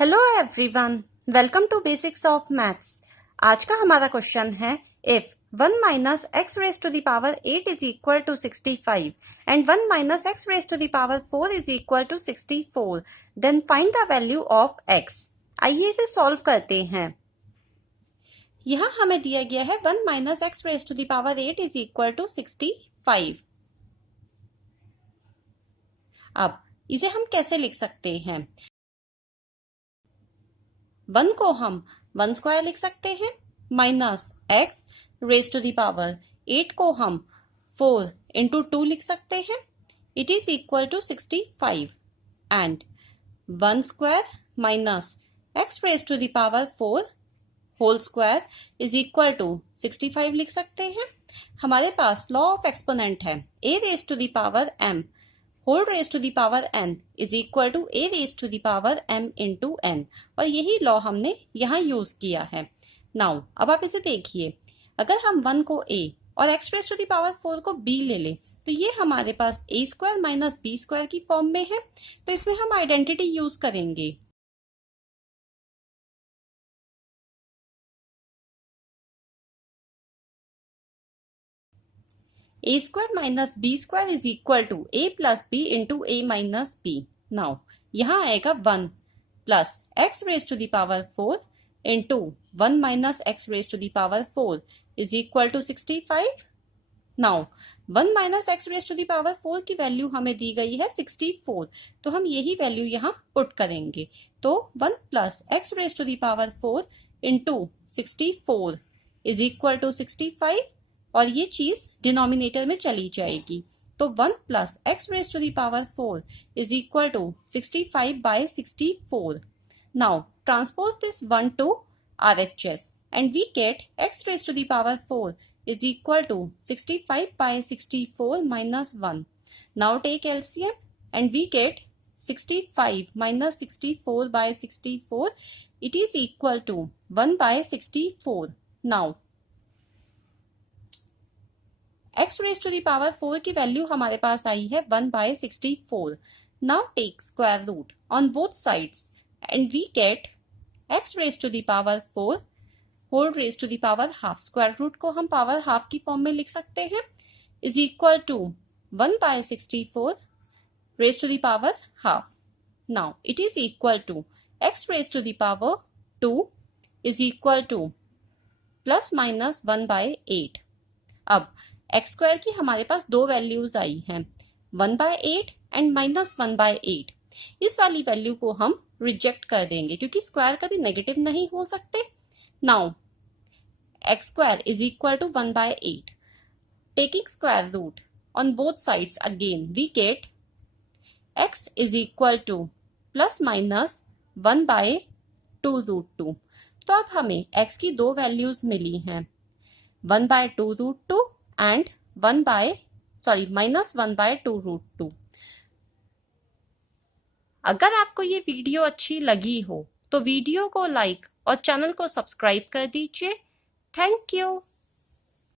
Hello everyone, welcome to basics of maths. आज का हमारा क्वेश्चन है if 1 minus x raise to the power 8 is equal to 65 and 1 minus x raise to the power 4 is equal to 64, then find the value of x. आइए इसे solve करते हैं। यहाँ हमें दिया गया है 1 minus x raise to the power 8 is equal to 65। अब इसे हम कैसे लिख सकते हैं? 1 को हम 1 स्क्वायर लिख सकते हैं, minus x raise to the power 8 को हम 4 इंटू 2 लिख सकते हैं। It is equal to 65 and 1 square minus x raise to the power 4 whole square is equal to 65 लिख सकते हैं। हमारे पास लॉ ऑफ एक्सपोनेंट है a raise to the power m whole raise to the power n is equal to a raise to the power m into n, और यही law हमने यहाँ यूज किया है। नाउ अब आप इसे देखिए, अगर हम 1 को a और x raise to the power 4 को b ले ले तो ये हमारे पास a square minus b square की फॉर्म में है, तो इसमें हम आइडेंटिटी यूज करेंगे। a square minus b square is equal to a plus b into a minus b। Now यहाँ आएगा 1 plus x raise to the power 4 into 1 minus x raise to the power 4 is equal to 65। Now 1 minus x raise to the power 4 की value हमें दी गई है 64, तो हम यही value यहाँ पुट करेंगे। तो 1 plus x raise to the power 4 into 64 is equal to 65, और ये चीज डिनोमिनेटर में चली जाएगी। तो 1 plus x raise to the power 4 is equal to 65 by 64। Now transpose this 1 to RHS and we get x raised to the power 4 is equal to 65 by 64 minus 1. Now take LCM and we get 65 minus 64 by 64. It is equal to 1 by 64. Now x raised to the power 4 की value हमारे पास आई है 1 by 64. Now take square root on both sides and we get x raised to the power 4 whole raised to the power half. Square root को हम power half की form में लिख सकते हैं, is equal to 1 by 64 raised to the power half. Now it is equal to x raised to the power 2 is equal to plus minus 1 by 8. अब x square की हमारे पास दो वैल्यूज आई हैं, 1 by 8 एंड माइनस 1 by 8। इस वाली value को हम reject कर देंगे क्योंकि स्क्वायर कभी नेगेटिव नहीं हो सकते। Now x square is equal to 1 by 8। Taking square root on both sides again we get x is equal to plus minus 1 by 2 root 2। तो अब हमें x की दो वैल्यूज मिली हैं, 1 by 2 root 2 and minus 1 by 2 root 2। अगर आपको ये video अच्छी लगी हो तो वीडियो को लाइक और चैनल को सब्सक्राइब कर दीजिए। Thank you.